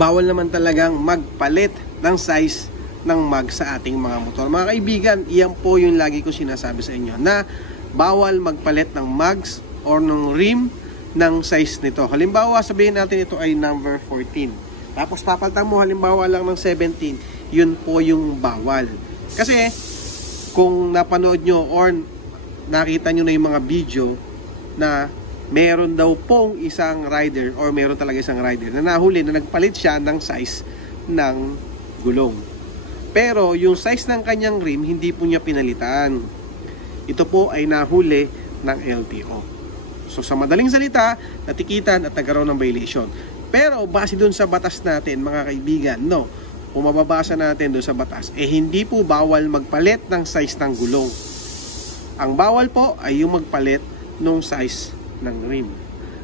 bawal naman talagang magpalit ng size ng mag sa ating mga motor. Mga kaibigan, iyan po yung lagi ko sinasabi sa inyo na bawal magpalit ng mags or ng rim ng size nito. Halimbawa, sabihin natin ito ay number 14. Tapos papalitan mo halimbawa lang ng 17. Yun po yung bawal. Kasi kung napanood nyo or nakita nyo na yung mga video na meron daw pong isang rider or meron talaga isang rider na nahuli na nagpalit siya ng size ng gulong. Pero yung size ng kanyang rim, hindi po niya pinalitan. Ito po ay nahuli ng LTO. So sa madaling salita, natikitan at nagkaroon ng violation. Pero base dun sa batas natin, mga kaibigan, no, kung mababasa natin dun sa batas, hindi po bawal magpalit ng size ng gulong. Ang bawal po ay yung magpalit ng size ng rim.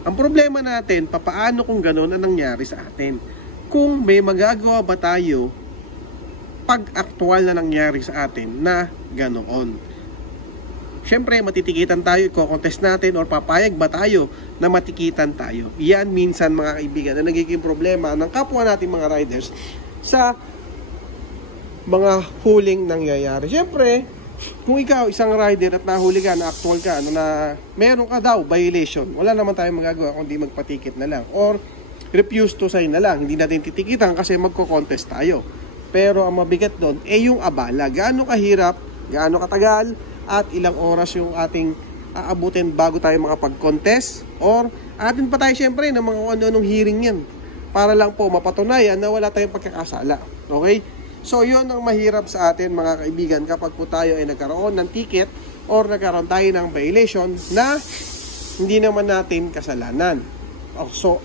Ang problema natin, papaano kung gano'n ang nangyari sa atin? Kung may magagawa ba tayo pag aktual na nangyari sa atin na ganoon? Siyempre, matitikitan tayo, i-contest natin or papayag ba tayo na matikitan tayo? Yan minsan, mga kaibigan, na nagiging problema ng kapwa natin mga riders sa mga huling nangyayari. Siyempre, kung ikaw isang rider at nahuli ka, na actual ka, na meron ka daw violation, wala naman tayong magagawa kundi magpatikit na lang or refuse to sign na lang. Hindi natin titikitan kasi magko-contest tayo. Pero ang mabigat doon yung abala. Gaano kahirap, gaano katagal, at ilang oras yung ating aabutin bago tayo makapag-contest, or atin pa tayo syempre ng mga ano-anong hearing yan para lang po mapatunayan na wala tayong pagkakasala. Okay? So yun ang mahirap sa atin, mga kaibigan, kapag po tayo ay nagkaroon ng ticket or nagkaroon tayo ng violation na hindi naman natin kasalanan. So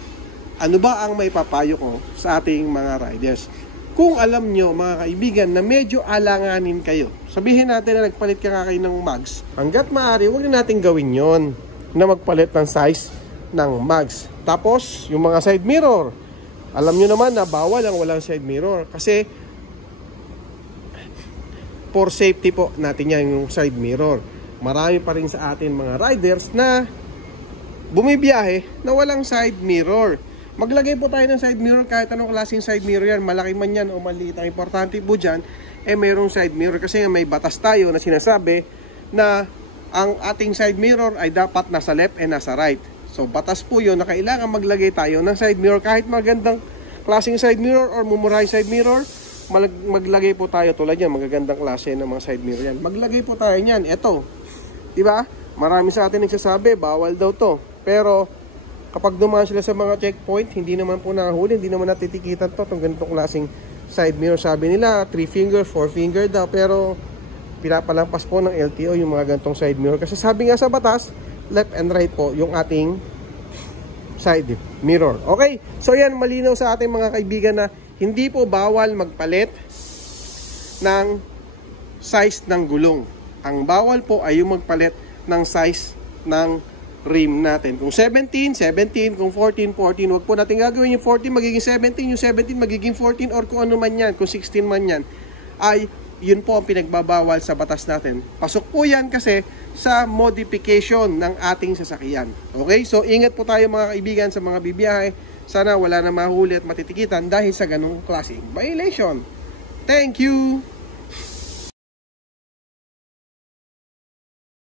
ano ba ang may papayo ko sa ating mga riders? Kung alam nyo, mga kaibigan, na medyo alanganin kayo, sabihin natin na nagpalit ka nga kayo ng mags, hanggat maaari, huwag na natin gawin yon na magpalit ng size ng mags. Tapos, yung mga side mirror, alam nyo naman na bawal ang walang side mirror kasi for safety po natin yan yung side mirror. Marami pa rin sa atin mga riders na bumibiyahe na walang side mirror. Maglagay po tayo ng side mirror kahit anong klaseng side mirror yan, malaki man yan o maliit. Ang importante po dyan, mayroong side mirror kasi may batas tayo na sinasabi na ang ating side mirror ay dapat nasa left and nasa right. So batas po yun na kailangan maglagay tayo ng side mirror kahit magandang klaseng side mirror or mumuray side mirror. Maglagay po tayo tulad yan, magagandang klase ng mga side mirror yan. Maglagay po tayo yan. Eto, diba? Marami sa atin nagsasabi, bawal daw to. Pero kapag dumaan sila sa mga checkpoint, hindi naman po nahuli, hindi naman natitikitan to, itong ganitong klaseng side mirror. Sabi nila, 3 finger, 4 finger daw, pero pinapalampas po ng LTO yung mga ganitong side mirror. Kasi sabi nga sa batas, left and right po yung ating side mirror. Okay, so yan, malinaw sa ating mga kaibigan na hindi po bawal magpalit ng size ng gulong. Ang bawal po ay yung magpalit ng size ng rim natin. Kung 17, 17. Kung 14, 14. Huwag po natin gagawin yung 14 magiging 17, yung 17 magiging 14, or kung ano man yan, kung 16 man yan. Ay, yun po ang pinagbabawal sa batas natin. Pasok po yan kasi sa modification ng ating sasakyan. Okay? So, ingat po tayo mga kaibigan sa mga bibiyahe. Sana wala na mahuli at matitikitan dahil sa ganung klaseng violation. Thank you!